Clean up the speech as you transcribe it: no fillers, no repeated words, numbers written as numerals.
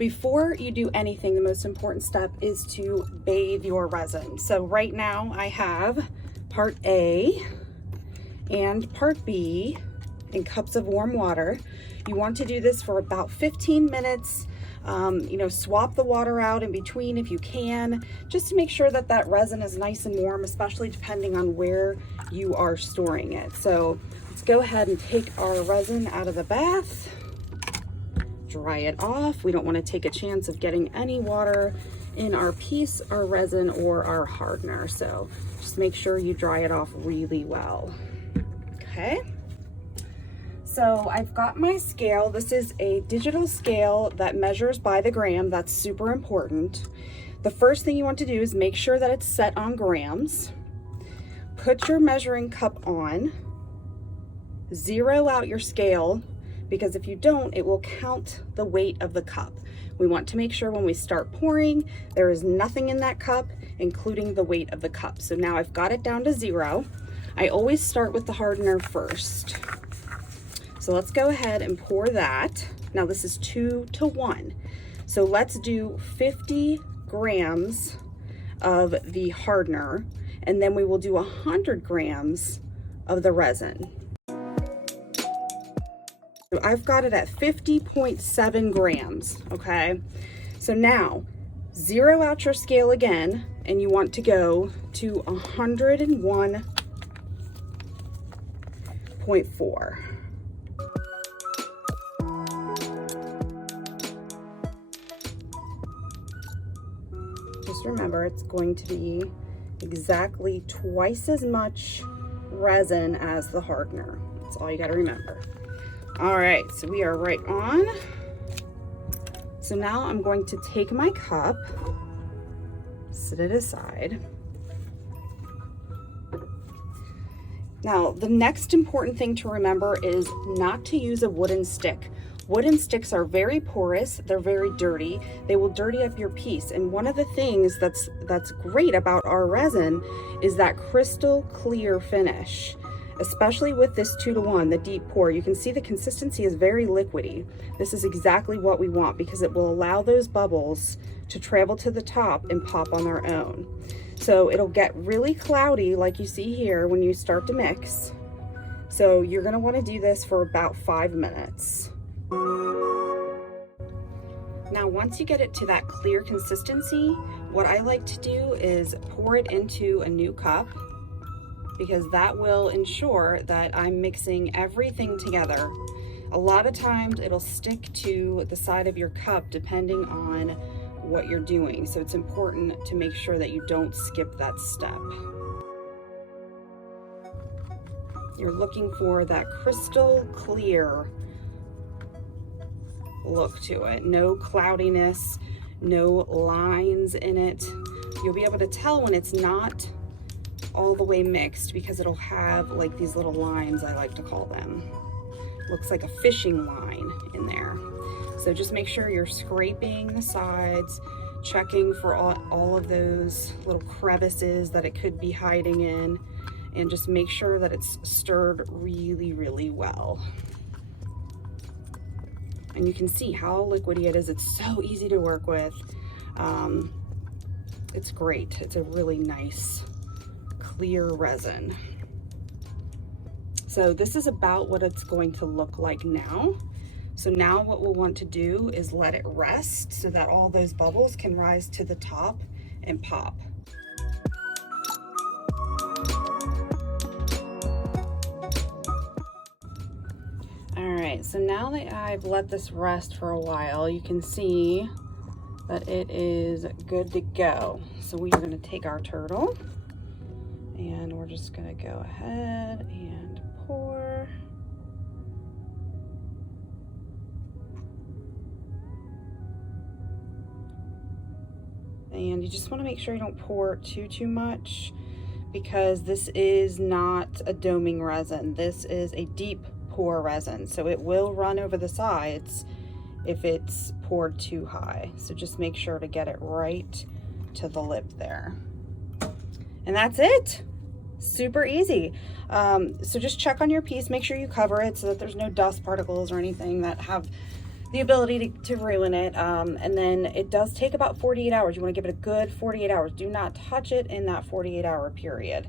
Before you do anything, the most important step is to bathe your resin. So right now I have part A and part B in cups of warm water. You want to do this for about 15 minutes. You know, swap the water out in between if you can, just to make sure that that resin is nice and warm, especially depending on where you are storing it. So let's go ahead and take our resin out of the bath, dry it off. We don't want to take a chance of getting any water in our piece, our resin, or our hardener. So just make sure you dry it off really well. Okay. So I've got my scale. This is a digital scale that measures by the gram. That's super important. The first thing you want to do is make sure that it's set on grams. Put your measuring cup on. Zero out your scale, because if you don't, it will count the weight of the cup. We want to make sure when we start pouring, there is nothing in that cup, including the weight of the cup. So now I've got it down to 0. I always start with the hardener first. So let's go ahead and pour that. Now this is 2 to 1. So let's do 50 grams of the hardener, and then we will do 100 grams of the resin. So I've got it at 50.7 grams, okay? So now, zero out your scale again, and you want to go to 101.4. Just remember, it's going to be exactly twice as much resin as the hardener. That's all you got to remember. All right, so we are right on. So now I'm going to take my cup, set it aside. Now, the next important thing to remember is not to use a wooden stick. Wooden sticks are very porous, they're very dirty, they will dirty up your piece. And one of the things that's great about our resin is that crystal clear finish, especially with this 2 to 1, the deep pour. You can see the consistency is very liquidy. This is exactly what we want because it will allow those bubbles to travel to the top and pop on their own. So it'll get really cloudy like you see here when you start to mix. So you're gonna wanna do this for about 5 minutes. Now, once you get it to that clear consistency, what I like to do is pour it into a new cup, because that will ensure that I'm mixing everything together. A lot of times it'll stick to the side of your cup depending on what you're doing. So it's important to make sure that you don't skip that step. You're looking for that crystal clear look to it. No cloudiness, no lines in it. You'll be able to tell when it's not all the way mixed because it'll have like these little lines, I like to call them. Looks like a fishing line in there. So just make sure you're scraping the sides, checking for all of those little crevices that it could be hiding in, and just make sure that it's stirred really, really well. And you can see how liquidy it is. It's so easy to work with. It's great. It's a really nice, clear resin. So this is about what it's going to look like now. So now what we'll want to do is let it rest so that all those bubbles can rise to the top and pop. All right, so now that I've let this rest for a while, you can see that it is good to go. So we are going to take our turtle and we're just going to go ahead and pour. And you just want to make sure you don't pour too much, because this is not a doming resin. This is a deep pour resin, so it will run over the sides if it's poured too high. So just make sure to get it right to the lip there. And that's it. Super easy. So just check on your piece, make sure you cover it so that there's no dust particles or anything that have the ability to ruin it. And then it does take about 48 hours. You want to give it a good 48 hours. Do not touch it in that 48-hour period.